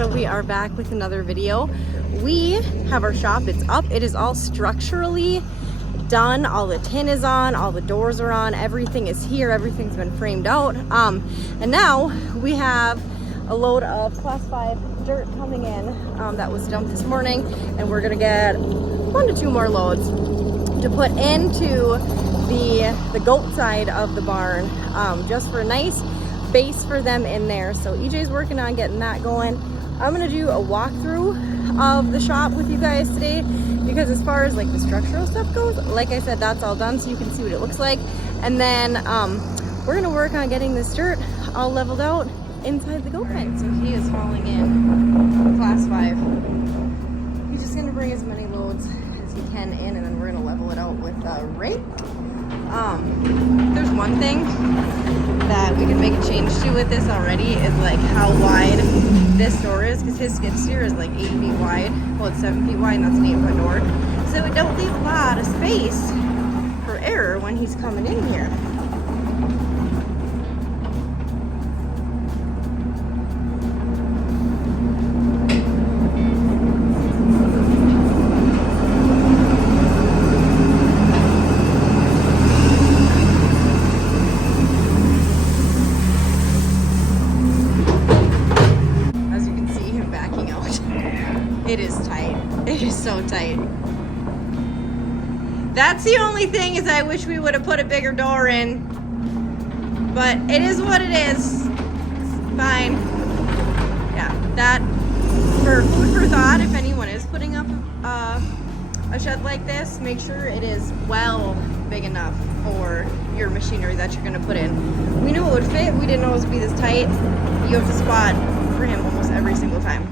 So we are back with another video. We have our shop, it's up, it is all structurally done, all the tin is on, all the doors are on, everything is here, everything's been framed out. And now we have a load of class 5 dirt coming in that was dumped this morning, and we're gonna get 1 to 2 more loads to put into the goat side of the barn, just for a nice base for them in there. So EJ's working on getting that going. I'm gonna do a walkthrough of the shop with you guys today, because as far as like the structural stuff goes, like I said, that's all done, so you can see what it looks like. And then we're gonna work on getting this dirt all leveled out inside the goat pen. So he is hauling in class 5. He's just gonna bring as many loads as he can in, and then we're gonna level it out with a rake. There's one thing that we can make a change to with this already, is like how wide this door is, because his skid steer is like 8 feet wide. Well, it's 7 feet wide, and that's an 8-foot door. So it don't leave a lot of space for error when he's coming in here. It is tight. It is so tight. That's the only thing, is I wish we would have put a bigger door in. But it is what it is. It's fine. Yeah, that for food for thought, if anyone is putting up a shed like this, make sure it is well big enough for your machinery that you're gonna put in. We knew it would fit, we didn't know it would be this tight. You have to spot for him almost every single time.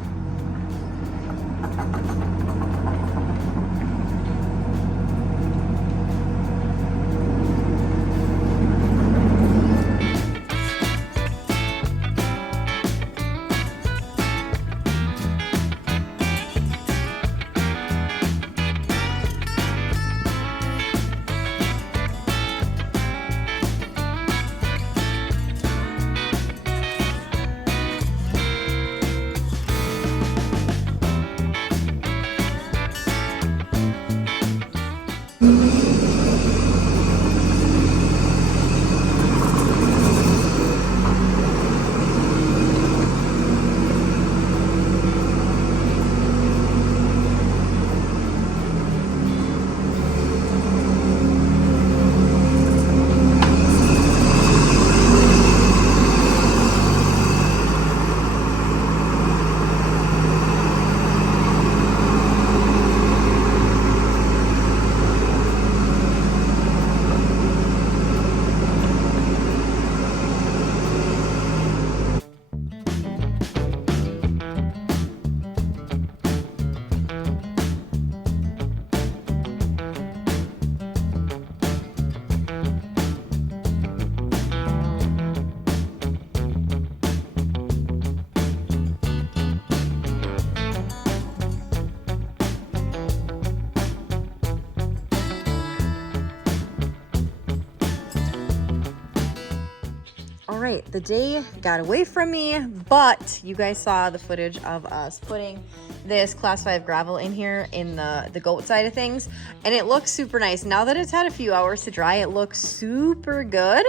All right, the day got away from me, but you guys saw the footage of us putting this class 5 gravel in here in the goat side of things, and it looks super nice. Now that it's had a few hours to dry, it looks super good.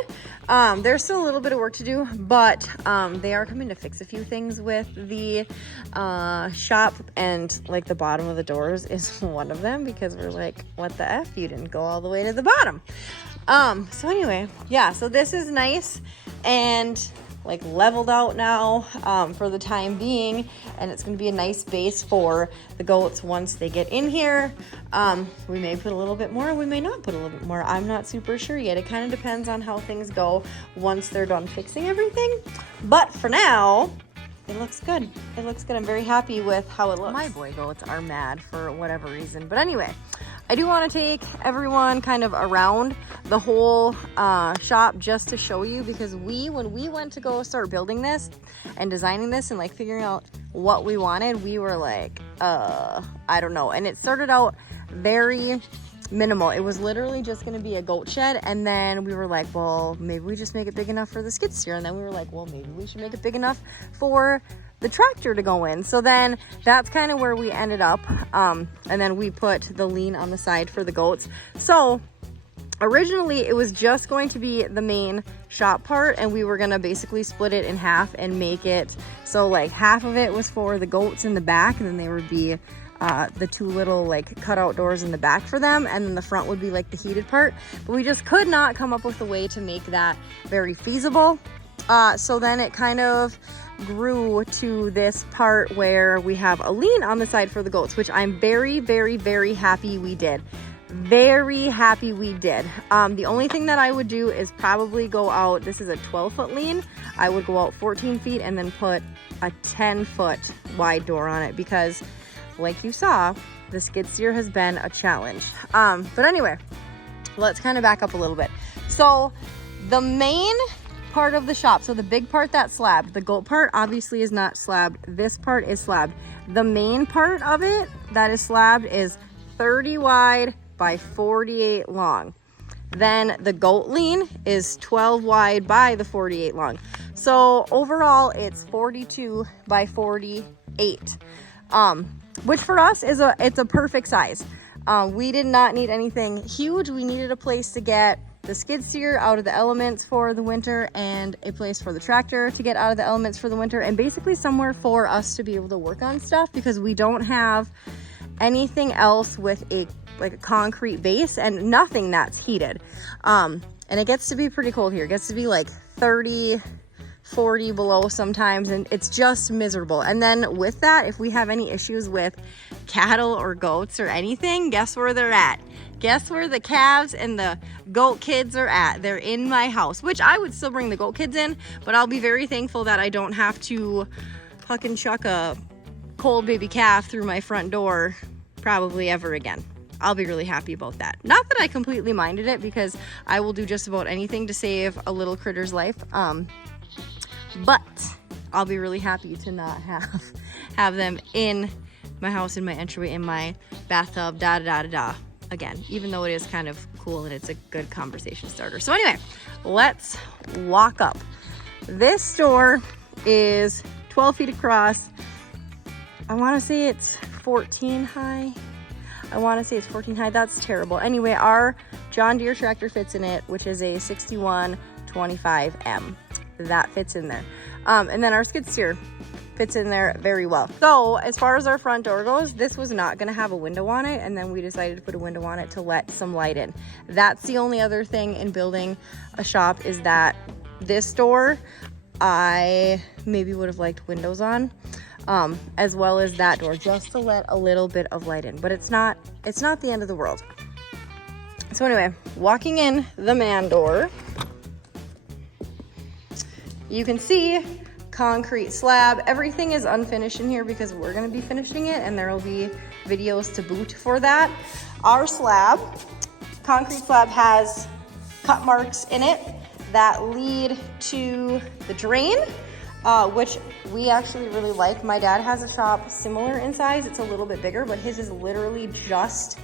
There's still a little bit of work to do, but they are coming to fix a few things with the shop, and like the bottom of the doors is one of them, because we're like, what the F, you didn't go all the way to the bottom. So anyway, yeah, so this is nice and like leveled out now for the time being, and it's going to be a nice base for the goats once they get in here. We may put a little bit more, we may not put a little bit more. I'm not super sure yet. It kind of depends on how things go once they're done fixing everything, but for now it looks good. It looks good. I'm very happy with how it looks. My boy goats are mad for whatever reason, but anyway, I do want to take everyone kind of around the whole shop just to show you, because when we went to go start building this and designing this and like figuring out what we wanted, we were like, I don't know. And it started out very minimal. It was literally just going to be a goat shed, and then we were like, well, maybe we just make it big enough for the skid steer, and then we were like, well, maybe we should make it big enough for the tractor to go in. So then that's kind of where we ended up. And then we put the lean on the side for the goats. So originally it was just going to be the main shop part, and we were gonna basically split it in half and make it so like half of it was for the goats in the back, and then there would be the two little like cutout doors in the back for them, and then the front would be like the heated part. But we just could not come up with a way to make that very feasible. So then it kind of grew to this part where we have a lean on the side for the goats, which I'm very, very, very happy we did. Very happy we did. The only thing that I would do is probably go out, this is a 12-foot lean, I would go out 14 feet and then put a 10-foot wide door on it, because like you saw, the skid steer has been a challenge. But anyway, let's kind of back up a little bit. So the main part of the shop, so the big part that's slabbed, the goat part obviously is not slabbed, this part is slabbed. The main part of it that is slabbed is 30 wide by 48 long. Then the goat lean is 12 wide by the 48 long. So overall it's 42 by 48, which for us is it's a perfect size. We did not need anything huge. We needed a place to get the skid steer out of the elements for the winter, and a place for the tractor to get out of the elements for the winter, and basically somewhere for us to be able to work on stuff, because we don't have anything else with a concrete base and nothing that's heated. And it gets to be pretty cold here. It gets to be like 30, 40 below sometimes, and it's just miserable. And then with that, if we have any issues with cattle or goats or anything, guess where they're at? Guess where the calves and the goat kids are at? They're in my house, which I would still bring the goat kids in, but I'll be very thankful that I don't have to huck and chuck a cold baby calf through my front door probably ever again. I'll be really happy about that. Not that I completely minded it, because I will do just about anything to save a little critter's life. But I'll be really happy to not have them in my house, in my entryway, in my bathtub, again, even though it is kind of cool and it's a good conversation starter. So anyway, let's walk up. This store is 12 feet across. I want to say it's 14 high. That's terrible. Anyway, our John Deere tractor fits in it, which is a 6125M. That fits in there. And then our skid steer fits in there very well. So as far as our front door goes, this was not gonna have a window on it, and then we decided to put a window on it to let some light in. That's the only other thing in building a shop, is that this door, I maybe would have liked windows on. As well as that door, just to let a little bit of light in, but it's not the end of the world. So anyway, walking in the man door, you can see concrete slab. Everything is unfinished in here because we're going to be finishing it, and there will be videos to boot for that. Our slab, concrete slab, has cut marks in it that lead to the drain, which we actually really like. My dad has a shop similar in size. It's a little bit bigger, but his is literally just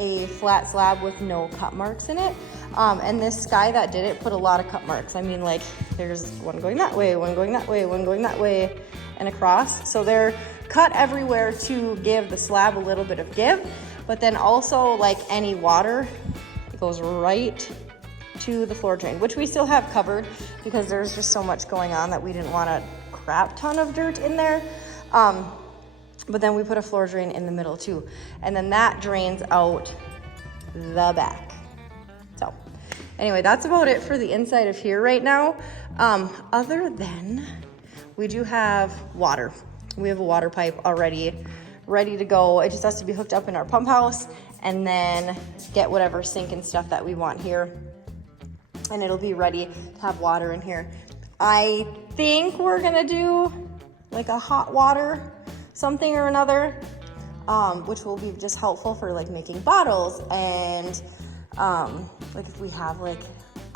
a flat slab with no cut marks in it. And this guy that did it put a lot of cut marks. I mean, like, there's one going that way, one going that way, one going that way, and across. So they're cut everywhere to give the slab a little bit of give, but then also, like any water, it goes right to the floor drain, which we still have covered because there's just so much going on that we didn't want a crap ton of dirt in there. But then we put a floor drain in the middle too, and then that drains out the back. So anyway, that's about it for the inside of here right now. Other than we do have water. We have a water pipe already ready to go. It just has to be hooked up in our pump house, and then get whatever sink and stuff that we want here, and it'll be ready to have water in here. I think we're gonna do like a hot water something or another, which will be just helpful for like making bottles, and like if we have like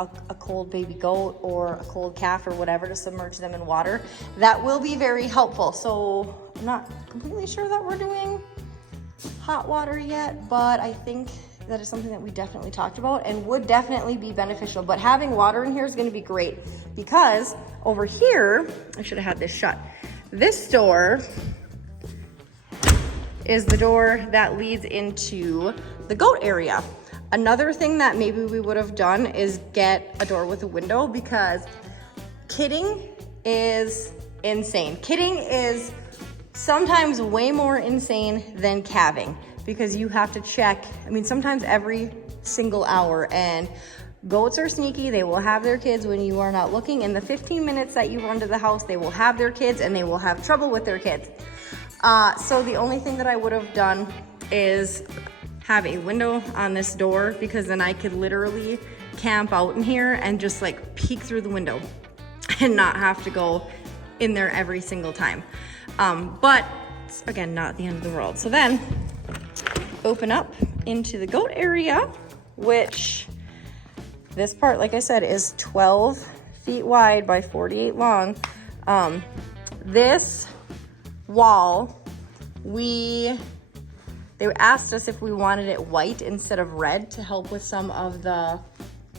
a cold baby goat or a cold calf or whatever, to submerge them in water, that will be very helpful. So I'm not completely sure that we're doing hot water yet, but I think that is something that we definitely talked about and would definitely be beneficial. But having water in here is going to be great, because over here, I should have had this shut. This door is the door that leads into the goat area. Another thing that maybe we would have done is get a door with a window, because kidding is insane. Kidding is sometimes way more insane than calving, because you have to check, I mean, sometimes every single hour, and goats are sneaky. They will have their kids when you are not looking. In the 15 minutes that you run to the house, they will have their kids and they will have trouble with their kids. So the only thing that I would have done is have a window on this door, because then I could literally camp out in here and just like peek through the window and not have to go in there every single time. But again, not the end of the world. So then open up into the goat area, which this part, like I said, is 12 feet wide by 48 long. This wall, they asked us if we wanted it white instead of red to help with some of the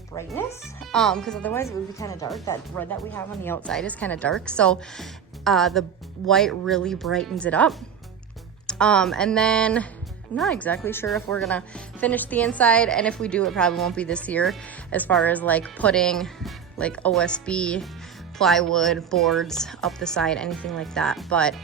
brightness, because otherwise it would be kind of dark. That red that we have on the outside is kind of dark, so the white really brightens it up. And then I'm not exactly sure if we're gonna finish the inside, and if we do, it probably won't be this year, as far as like putting like OSB plywood boards up the side, anything like that. But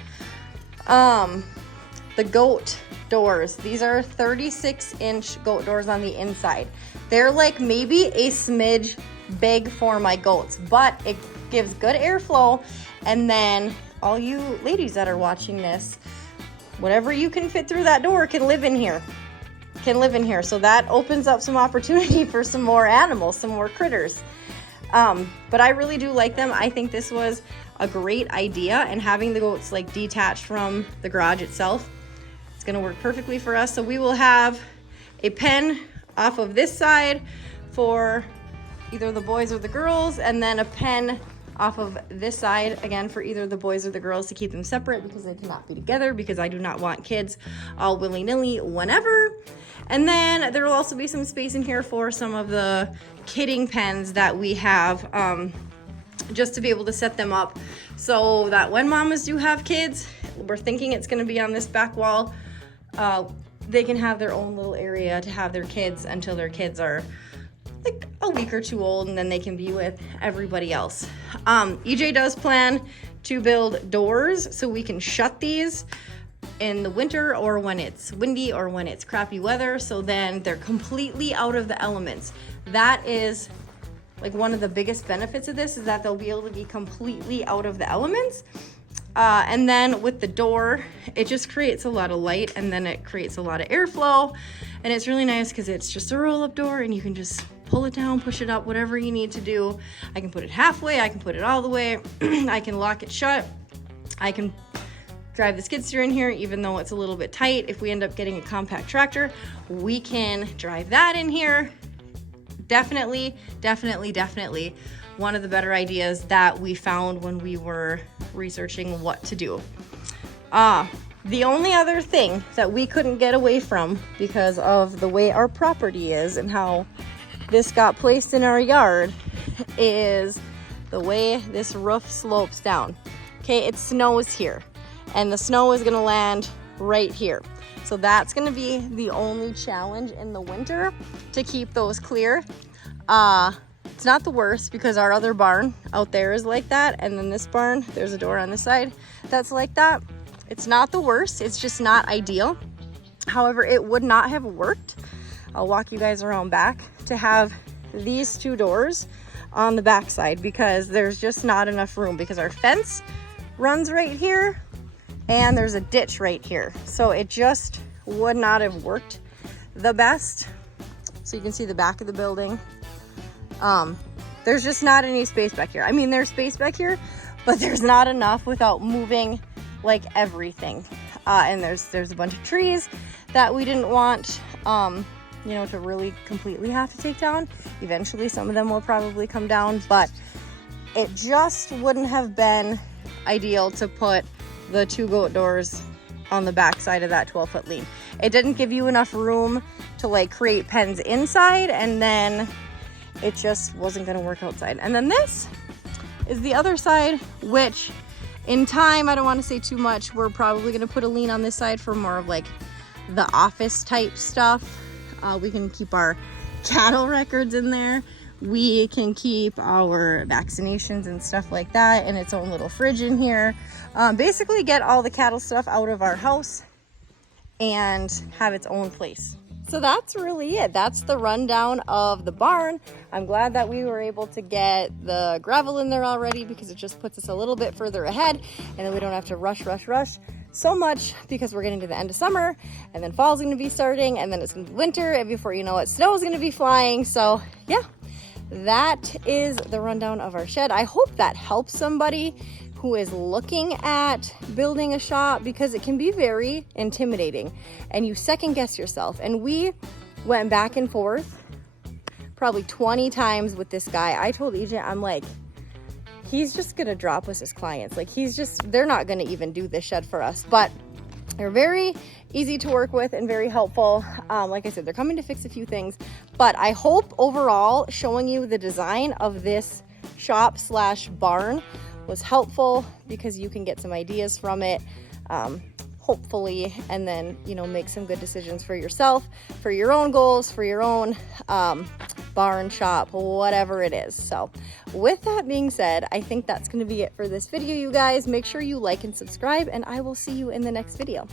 the goat doors, these are 36-inch goat doors on the inside. They're like maybe a smidge big for my goats, but it gives good airflow. And then all you ladies that are watching this, whatever you can fit through that door can live in here. So that opens up some opportunity for some more animals, some more critters. But I really do like them. I think this was a great idea, and having the goats like detached from the garage itself, it's gonna work perfectly for us. So we will have a pen off of this side for either the boys or the girls, and then a pen off of this side again for either the boys or the girls, to keep them separate, because they cannot be together, because I do not want kids all willy-nilly whenever. And then there will also be some space in here for some of the kidding pens that we have, just to be able to set them up so that when mamas do have kids, we're thinking it's going to be on this back wall, they can have their own little area to have their kids until their kids are like a week or two old, and then they can be with everybody else. EJ does plan to build doors so we can shut these in the winter, or when it's windy, or when it's crappy weather, so then they're completely out of the elements. That is like one of the biggest benefits of this, is that they'll be able to be completely out of the elements. And then with the door, it just creates a lot of light, and then it creates a lot of airflow, and it's really nice because it's just a roll-up door, and you can just pull it down, push it up, whatever you need to do. I can put it halfway, I can put it all the way, I can lock it shut, I can drive the skid steer in here, even though it's a little bit tight. If we end up getting a compact tractor, we can drive that in here. Definitely one of the better ideas that we found when we were researching what to do. The only other thing that we couldn't get away from, because of the way our property is and how this got placed in our yard, is the way this roof slopes down. Okay, it snows here, and the snow is gonna land right here. So that's gonna be the only challenge in the winter, to keep those clear. It's not the worst, because our other barn out there is like that, and then this barn, there's a door on this side that's like that. It's not the worst, it's just not ideal. However, it would not have worked, I'll walk you guys around back, to have these two doors on the back side, because there's just not enough room, because our fence runs right here and there's a ditch right here. So it just would not have worked the best. So you can see the back of the building. There's just not any space back here. I mean, there's space back here, but there's not enough without moving like everything. And there's a bunch of trees that we didn't want, you know, to really completely have to take down. Eventually some of them will probably come down, but it just wouldn't have been ideal to put the two goat doors on the back side of that 12-foot lean. It didn't give you enough room to like create pens inside, and then it just wasn't gonna work outside. And then this is the other side, which in time, I don't want to say too much, we're probably going to put a lien on this side for more of like the office type stuff. We can keep our cattle records in there. We can keep our vaccinations and stuff like that in its own little fridge in here. Basically get all the cattle stuff out of our house and have its own place. So that's really it. That's the rundown of the barn. I'm glad that we were able to get the gravel in there already, because it just puts us a little bit further ahead, and then we don't have to rush so much, because we're getting to the end of summer and then fall's going to be starting and then it's going to be winter, and before you know it, snow is going to be flying. So yeah, that is the rundown of our shed. I hope that helps somebody who is looking at building a shop, because it can be very intimidating and you second guess yourself. And we went back and forth probably 20 times with this guy. I told EJ, I'm like, he's just gonna drop us as clients. Like, they're not gonna even do this shed for us. But they're very easy to work with and very helpful. Like I said, they're coming to fix a few things, but I hope overall showing you the design of this shop / barn was helpful, because you can get some ideas from it, hopefully, and then, you know, make some good decisions for yourself, for your own goals, for your own barn, shop, whatever it is. So with that being said, I think that's going to be it for this video, you guys. Make sure you like and subscribe, and I will see you in the next video.